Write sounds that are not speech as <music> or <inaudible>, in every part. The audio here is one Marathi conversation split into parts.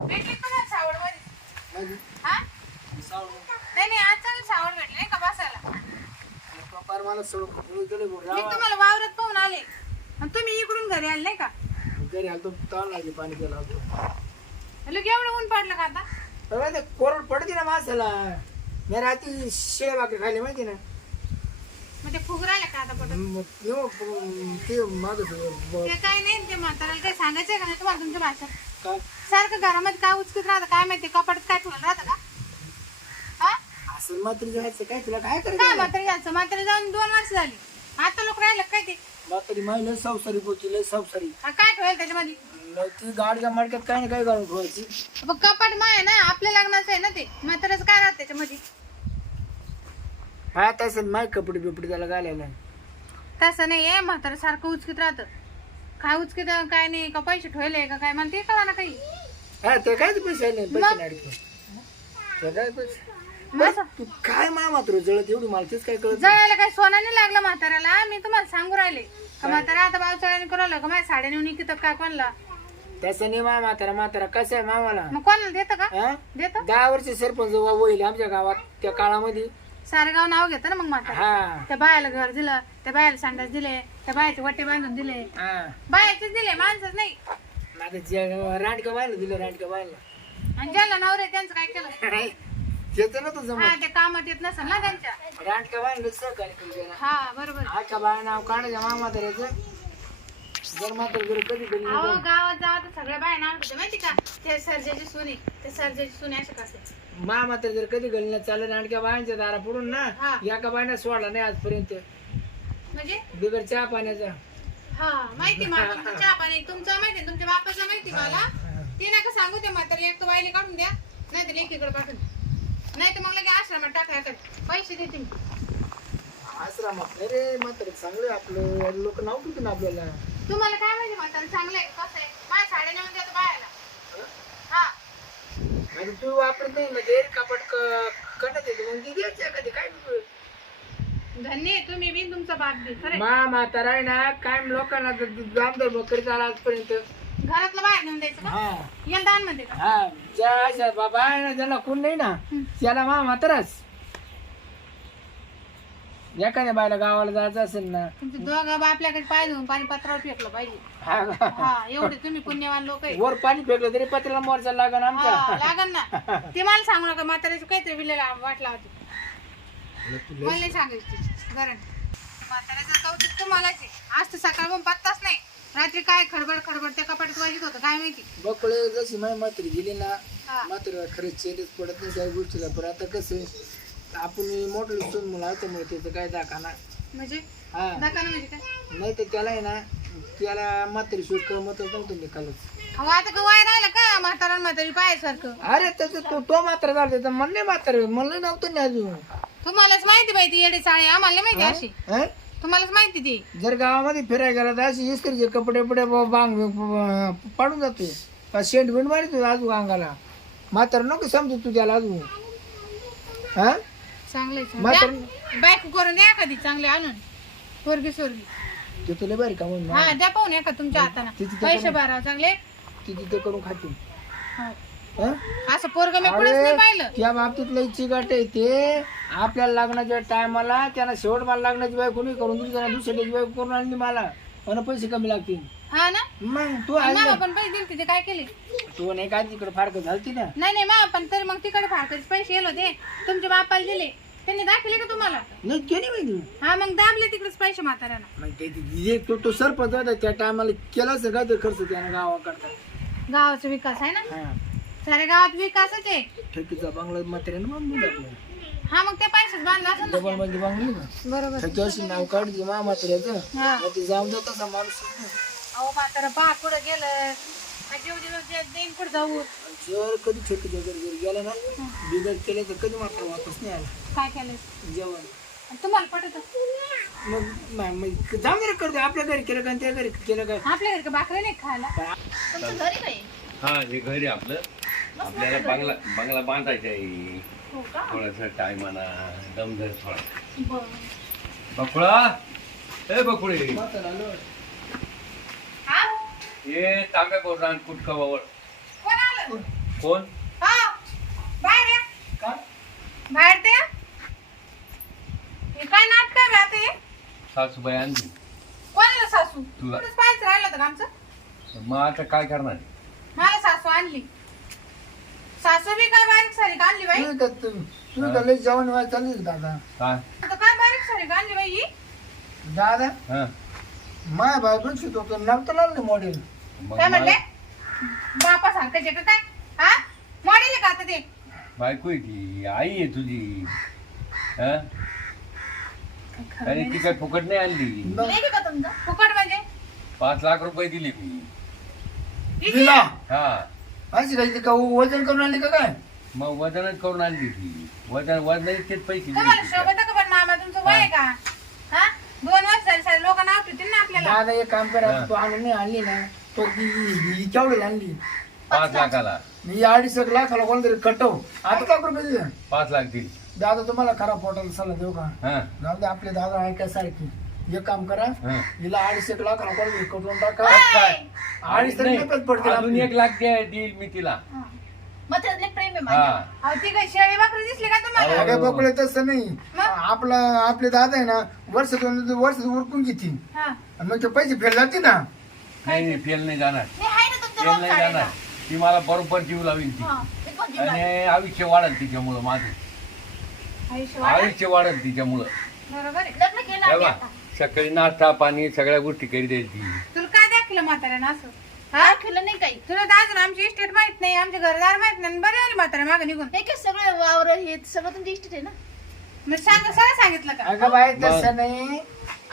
भेटली का सावडमध्ये माझी हा नाही नाही आज चांगली सावड भेटली नाही का बसायला? पप्पा मला सोडून गेले मी राव तुम्हाला वावरात पाहून आले. आणि तुम्ही इकडून घरी आले नाही का? घरी आलतो ताण लागली पाणी केलं होतं लोक एवढं ऊन पडलं का आता? ते कोरड पडते ना माणसाला. मी रात्री शेळ भाकरी खाली माहिती ना? मग ते फुग राहिले का आता पटत मग ते ते काय नाही ते म्हाताऱ्याला काही सांगायचंय का नाही तुम्हाला तुमच्या भाषेत? काय सारखं घरामध्ये काय उचकत राहतं काय माहिती कपाटात काय ठेवलं राहतं का? हा? असं मात्र जायचं काय तुला काय काय करायचं म्हातारी जाऊन दोन वर्ष झाली. आता लोक राहिले काय ते? म्हातारी माहिती संसारी पोची लय संसारी. हा, काय ठेवायला त्याच्यामध्ये? लय ती मडक्यात काय ना काय घालून ठेवायची. कपाट माय आहे ना आपल्या लग्नाचं आहे ना ते. म्हाताऱ्याचं काय राहतं त्याच्यामध्ये? हा तसं माय कपडे बिपडे त्याला घालायला. तसं नाही आहे म्हातारं सारखं उचकीत राहतं. काय उचकीत काय नाही का पैसे ठेवले का काय मला ते कळा ना काही. हा ते पैसे. ते काय पैसे? तू काय मा मात्र जळत एवढी मला तेच काय कळत नाही. जळायला काय सोना नाही लागलं म्हाताऱ्याला मी तुम्हाला सांगू राहिले. का म्हातारा आता बावचाळ्याने करू का माझ्या साड्या नेऊन इकित काय कोणला? तसं नाही मा म्हातारा म्हातारा कसं आहे मामाला? मग कोणाला देतं का? हा? देतं? दहा वर्ष सरपंच होईल आमच्या गावात त्या काळामध्ये. सारे गाव नाव घेतं ना मग म्हातारा. हा. त्या बायाला घर दिलं त्या बायाला संडास दिले त्या बायाचे वट्टे बांधून दिले. हा. बायाचेच दिले माणसंच नाही. माझं जे रांडका बायला दिलं रांडका बायला आणि ज्याला नवरे त्यांचं काय केलं? त्याचं ना तुझं हा ते कामात येत नसेल ना त्यांच्या. रांडका बायला सहकार्य केलं त्याला. हा बरोबर. आजच्या बाया नाव काढायचं मा म्हाताऱ्याचं जर मात्र कधी कधी अहो गावात जावा तर सगळ्या बाया नाव होते माहिती का? ते सर्जाची सुनी ते सर्जाची सुनी असे करते मा मात्र जर कधी गली चाललं रांडक्या बायांच्या दारा पडून ना हा. या का बायना सोडला नाही आजपर्यंत. म्हणजे? बिगर चहा पाण्याचा. हा माहिती मला. तुमचं चहा पाणी तुमचं माहिती तुमच्या बापाचं माहिती मला. ते नका सांगू ते म्हातारी एक तर वायले काढून द्या नाही तर लेकीकडे पाठवून. नाही तर मग लगे आश्रमात टाकायकडे पैसे देते मी. आश्रमात? अरे मात्र चांगलं आपलं. लोक नाव ठेवतील ना आपल्याला? तुम्हाला काय माहिती म्हातारी चांगलं आहे कसं आहे? माझ्या साड्या नेऊन देतो बायाला हा? आणि तू वापरत नाही ते कपट कटत येते. मग ती कधी काय. धन्य आहे तुम्ही बी तुमचा बाप बी खरं मा म्हातारा आहे ना काय लोकांना जामदार बकरी चाला आजपर्यंत. घरातलं बाहेर नेऊन द्यायचं का? हा. यंदा मध्ये का? हा ज्या अशा बाबा आहे ना ज्याला कोण नाही ना त्याला मा म्हाताराच एखाद्या बायला गावाला जायचं असेल ना. तुमचे दोघं बाप आपल्याकडे पाय धुवून पाणी पत्रावर फेकलं पाहिजे. हा का? हा एवढे तुम्ही पुण्यवान लोक आहे. वर पाणी फेकलं तरी पत्र्याला मोरचा लागण आमचा. हा, लागन ना. <laughs> ते मला सांगू नका म्हाताऱ्याची काहीतरी बिल्ला वाटला होती मला नाही सांगायची. गरण म्हाताऱ्याचं कौतुक तुम्हालाच आहे. आज तर सकाळ पण पत्ताच नाही. रात्री काय खडबड खडबड त्या कपाटात वाजत होतं काय माहिती? बकळे जशी माय म्हातारी गेली ना हा. म्हातारीला खरंच चेतच पडत नाही त्या गोष्टीला. पण आता कसं आपण मोठं सून मुलं त्यामुळे त्याचं काय दाखवणार? म्हणजे? हा. म्हणजे काय? नाही तर त्याला आहे ना त्याला म्हातारी सूट करमतच नव्हतं निकालच अहो आता का वाय राहिलं का म्हातारा आणि म्हातारी पायासारखं? अरे त्याचं तो तो मात्र झाला त्याचं नाही मात्र म्हणलं नव्हतं ना अजून. तुम्हालाच माहिती पाहिजे येडे चाळे आम्हाला नाही माहिती अशी. हं? तुम्हालाच माहिती ती. जर गावामध्ये फिरायला गेला तर अशी इस्त्रीचे कपडे ब- बांग पाडून जाते का शेंट बिंड मारितो अजून अंगाला? मात्र नको समजू तू त्याला अजून. हा? चांगले म्हातार बॅक करून कधी चांगले आणून. स्वर्गी स्वर्गी ते तुला बरं का म्हणून? हा द्या पाहून तुमच्या हाताने. पैसे भरा चांगले. ती तिथं करून खाते हो. हं? असं पोरग मी कुठेच नाही पाहिलं. त्या बाबतीत लई चिकाट आहे ते. आपल्याला लागण्याच्या टायमाला त्याला शेवट मला लागण्याची बाय कोणी करून दिली त्याला दुसऱ्याची बाय करून आणली मला. पण पैसे कमी लागतील. हा ना? मग तू आहे मामा पण पैसे दिले तिथे काय केले? तू नाही काय तिकडे फारकत झालती ना? नाही नाही मामा पण तरी मग तिकडे फारकत पैसे येलो होते. तुमच्या बापाला दिले. त्यांनी दाखवले का तुम्हाला? नाही ते नाही माहिती हा मग दाबले तिकडेच पैसे म्हाताऱ्याला मग ते- ते- जे तो तो सरपंच होता त्या टायमाला केला असेल काय ते खर्च त्यानं गावाकडता गावाचा विकास आहे ना? हा. साऱ्या गावात विकासच आहे ठेकीचा बंगला म्हाताऱ्यानं बांधून टाकलं. हा मग ते पैसेच बांधला असेल ना. डबलमध्ये बांधली का बरोबर. ठेकी अशी नाव काढली मा म्हाताऱ्याचं. हा. मग ते जाऊन जात असा माणूस. अहो म्हातारा पहा कुठं गेलं. जीव दिवस देईन कुठं जाऊ जर कधी ठेकीच्या घरी घरी गेला ना बिगर केलं तर कधी मात्र वापस नाही आला. काय केलं? जेवण. तुम्हाला पटत? मग मा- मग जाऊन रे करतो आपल्या घरी केलं का आणि त्या घरी केलं का? आपल्या घरी भाकरी नाही खायला? तुमचं घरी नाही? हा हे घर आहे आपलं. आपल्याला बंगला बंगला बांधायचा आहे. हो का? थोडासा टायमाना दमधर थोडा. बरं. बकुळा? ए बकुळे. हा? हे तांब्या करून आण कुटकावावर कोण आलं? कोण? हा. बाहेर या. का? बाहेर ते या. हे काय नाटक आहे बे आता हे सासूबाई आणली. कोणाला सासू? तुला. पाहायचं राहिलं होतं का आमचं? मग आता काय करणार? मला सासू आणली. सासू बी काय बारीक आणली बाई? तुम्ही का तुम्ही का लई जेवण व्हायला चालली का दादा. काय? आता काय बारीक सारीक आणली बाई ही? दादा हा. माय तो नव्हतं लागलं मॉडेल मग काय म्हणले? बापा जे का काय? हा? मॉडेल आहे का आता ते? बायको आहे ती आई आहे तुझी. हा? आणि ती काय फुकट नाही आणली? लेकी का तुमचं? फुकट म्हणजे? पाच लाख रुपये दिले मी? दिला? हा. अशी काही ती का वजन करून आणली का काय? मग वजनच करून आणली ती. वजन वजन इतकेच पैसे तुम्हाला दिले शोभत का पण मामा? तुमचं वय आहे का? हा? दोन वर्ष झाले सारे लोक नाव ठेवतील ना आपल्याला. दादा एक काम करा हा. तो आणून नाही आणली ना तो केवढी आणली? पाच लाखाला. मी अडीच एक लाखाला कोणतरी कटव. आठ लाख रुपये दिले? पाच लाख दिले. दादा तुम्हाला खरा पोटाला सल्ला देऊ का? हा. जाऊ दे आपले दादा ऐकायसारखी. एक काम करा. हा. हिला अडीच एक लाखाला कोणतरी कटवून टाका. काय? अडीच तरी नाही, नकद पडतील अजून आपली. एक लाख द्या- देईल मी तिला. हा. मग त्यातले प्रेम आहे हा. माझ्या अहो ती काय शेळी बकरी दिसली का तुम्हाला? अहो. अगं बकुळे तसं नाही. मग? आपला आपले दादा आहे ना वर्ष दोन वर्ष उरकून घेतील. हा. आणि मग ते पैसे फेल जातील ना. नाही नाही फेल नाही जाणार. मी आहे ना तुमच्या फेल नाही. जाणार. ती मला बरोबर जीव लावील ती. हा, मी पण जीव आणि लावेल. आयुष्य वाढेल तिच्यामुळं माझं. आयुष्य वाढा. आयुष्य वाढेल तिच्यामुळं. बरोबर आहे. लग्न केलं हे आम्ही बा, आता. सकाळी नाश्ता पाणी सगळ्या गोष्टी करी द्यायची तुला काय दाखलं म्हाताऱ्यानं असं? हा? हा केलं नाही काही. तुला तर अजून आमची इस्टेट माहीत नाही आमचे घरदार माहीत नाही बरे आली म्हाताऱ्या मागे निघून. हे काय सगळं वावर हे सगळं तुमच्या इष्ट आहे ना? मग सांग सगळं सांगितलं का? अगं बाई? तसं नाही.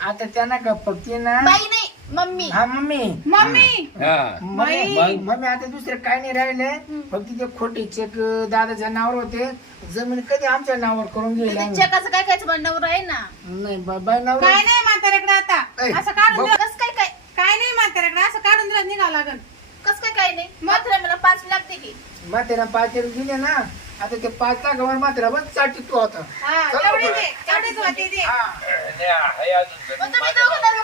आता त्यांना का पक्की ना. बाई नाही मम्मी. हा मम्मी. मम्मी. हा. मम्मी आता दुसरं काय नाही राहिले फक्त ते खोटे चेक दादाच्या नावावर होते. जमीन कधी आमच्या नावावर करून घेईल आम्ही. चकाचं काय काय म्हणणं आहे ना. नाही बा- बाई नावावर काय नाही म्हाताऱ्याकडे आता. ऐ, असं काढून बघ. दिलं कस काय काय काय नाही म्हाताऱ्याकडे. असं काढून दिलं निघावं लागल. कस काय काय नाही? मात्र मला पाच लागते की. म्हातेरा पाच तरी दिले ना आता ते पाच लाखावर म्हातेरा बससाठी तू हा चला बरं. तेवढेच होते ते. हा. नाही, आहे अजून मग तुम्ही माझ्या दोघं ना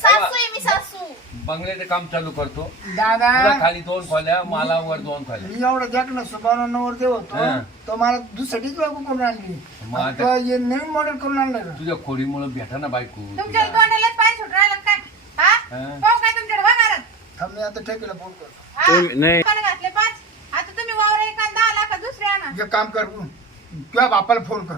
सासू आहे मी सासू. बंगल्याचं काम चालू करतो. दादा. तुला खाली दोन खोल्या मला वर दोन खोल्या. मी एवढं देखणं सुभावना नवर देव होतो. हा. तो मला दुसरीच बायको करून आणली. मग आता- हे नवीन मॉडेल करून आणलं का? तुझ्या खोडीमुळे भेटा ना बायको. तुमच्या तुला. तोंडालाच पाय सुट राहिला काय? हा? हा. पाहू काय तुमच्याकडे? बघा थांब मी आता ठेकीला फोन करतो. हा? तुम्ही- नाही. पण घातले पाच? आता तुम्ही वावर एका दहा लाख दुसरे आणा. जे काम कर तुझ्या बापाला फोन कर.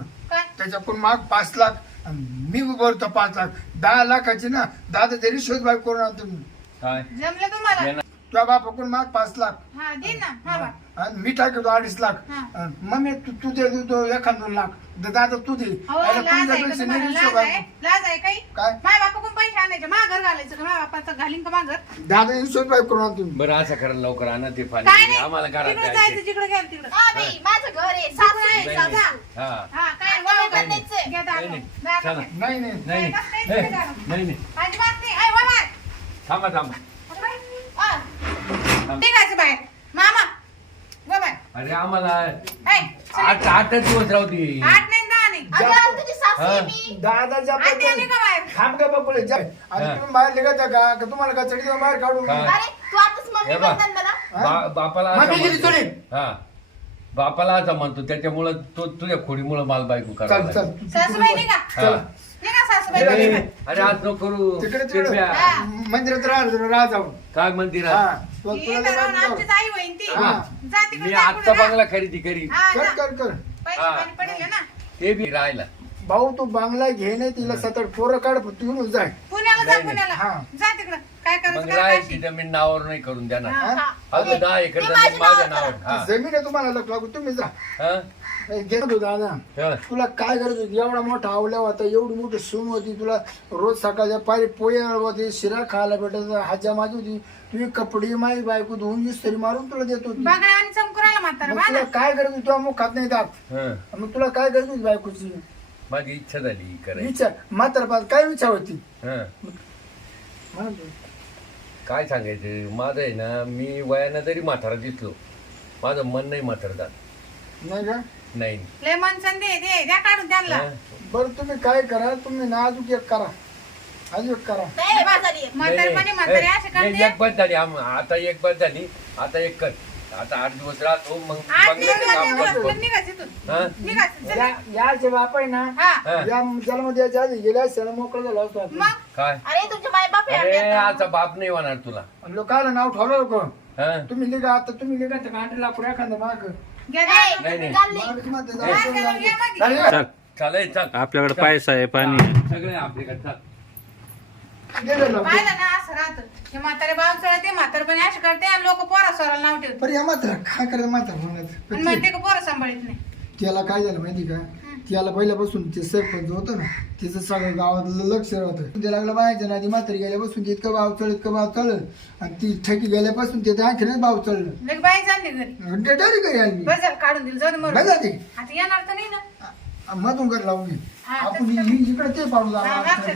त्याच्याकडून माग पाच लाख मी भरतो पाच लाख. दहा लाखाची ना दादा तरी शोध बाय करून आणतो मी. काय? जमलं तुम्हाला. तुझ्या बापाकडून माग पाच लाख हा दे ना हा बा आणि मी टाकतो अडीच लाख हा. आणि मम्मी तू तू दे तू एखाद दोन लाख द- दादा तू दे अहो अरे लाज आहे का तुमच्यापेक्षा तुम्हाला नाही लाज हिशोब आहे आहे. लाज आहे काही काय माझ्या बापाकडून पैसे आणायचे मा घर घालायचं का माझ्या बापाचं घालीन का माघर दादा हिशोब बाय करून आणतो मी. बरं असं करा लवकर आणा ते काय पाणी नाही आम्हाला घरात तिकडे जायचंय. जायचं जिकडे घ्याल तिकडे हा बाई माझं घर आहे सासू आहे नाही, सासू नाही. हा हा काय. घ्या. नाही, नाही. दाखव चला. घ्या. नाही नाही नाही नाही नाही, नाही, नाही. नाही नाही नाही ऐ वा. थांबा. थांबा. निघायचं बाहेर मामा वा बाहेर अरे आम्हाला चल. आठ आठच दिवस राहू दे आठ नाही दहा नाही अगं आज तुझी सासू आहे. मी दादाच्या आधी आली का बाहेर थांब का बापुले जा आणि. तुम्ही बाहेर निघायचा का का तुम्हाला का चढी बाहेर काढून हा. अरे तू आताच मम्मी हे बा. म्हणतात मला बा- बापाला असं गेली म्हणतो. चोरी. हा बापाला असं म्हणतो त्याच्यामुळं तो तुझ्या खोडीमुळं माल बायको चल करायला चल लागला. सासूबाई निघा हा. अरे आज नको करू तिकडे तिकडे कृपया. हा. मंदिरात राहा राहा जाऊन काय म्हणते हा तुला- तुला जाऊ. आई होईन ती मी आत्ता. बंगला खरेदी करी हा, कर. कर कर पैसे हा. पाणी पडेल ना ते बी राहिला भाऊ तू बांगला घे नाही तिला सात आठ पोरं काढ तू जाय पुण्याला जा नाही, नाही. पुण्याला हा. जा तिकडं काय करायचं मग करा राहायची काशी. जमीन नावावर नाही करून देणार. हा. हा? अगं दहा एकर ते जमीन माझ्या माझ्या नावावर. हा. जमीन आहे तुम्हाला लग लागू तुम्ही जा. हा? नाही, घे ना तू दादा. हा. तुला काय गरज होती? एवढा मोठा आवल्या होता एवढी मोठी सून होती. तुला रोज सकाळच्या पारी पोहे होते शिरा खायला भेटत हाज्या माझी होती. तुझी कपडे माई बायको धुवून इस्त्री मारून तुला देत होती. बघा आणि चमकुराला म्हातारा मग बा तुला काय गरज होती? तुला मुख खात नाही दात हा. मग तुला काय गरज होती बायकोची? माझी इच्छा झाली करायची. विचार. म्हातारा काय विचार होती? हा. काय सांगायचं माझं आहे ना मी वयानं जरी म्हातारा दिसलो माझं मन नाही म्हातारदा नाही का नाही लय मन संधी दे द्या काढून त्यांना हा? बरं तुम्ही काय करा तुम्ही ना अजून एक करा अजून करा नाही म्हातारी आहे. म्हातारपणी म्हातारी अशी नाही, करते एक बस झाली आम- आता एक बस झाली आता एक कर आता आठ दिवस राहतो मग आठ बंगल्याचं दिवस काम दिवस करतो. पण निघायचं इथून. हा? निघायचं, चल. या- याचे बाप आहे ना हा हा? या जन्मद्याच्या आधी गेल्या मोकळं झालं असतं आपण. मग काय अरे तुमचे माय बाप आहे अरे. आता बाप नाही होणार तुला. लोकांना नाव ठेवलं लोक. हा? तुम्ही लिगा आता तुम्ही लिगा तर कांटला पुढे एखादं माग. नाही. मागच मध्ये. चालेल. का? चल चल. आपल्याकडे पैसा आहे पाणी आहे. सगळे आपल्याकडे चाल. दे दे लवकर. पाहिलं ना असं राहतं. हे म्हातारे बाप चढते म्हातारपणी अशी करते आणि लोक पोरा सोराला नाव ठेवतात. बरं या मात्र काय करायचं? मात्र आणि म्हणत म्हणते का पोरं सांभाळत नाही. त्याला काय झालं माहिती का? त्याला पहिल्यापासून ते सरपंच होतं ना तिचं सगळं गावातलं लक्ष राहतं. ते लागलं बाहेरच्या नादी म्हातारी गेल्यापासून ते इतकं भाव चढ इतकं भाव चढलं आणि ती ठकी गेल्यापासून ते आणखीनच भाव चढलं. लगे बाई चालली घरी. घरी आली. काढून दिलं मरून. ते आता येणार तर नाही ना. मधून घर लावून घे. हा, आपण इकडे ते पाडू हा, दारात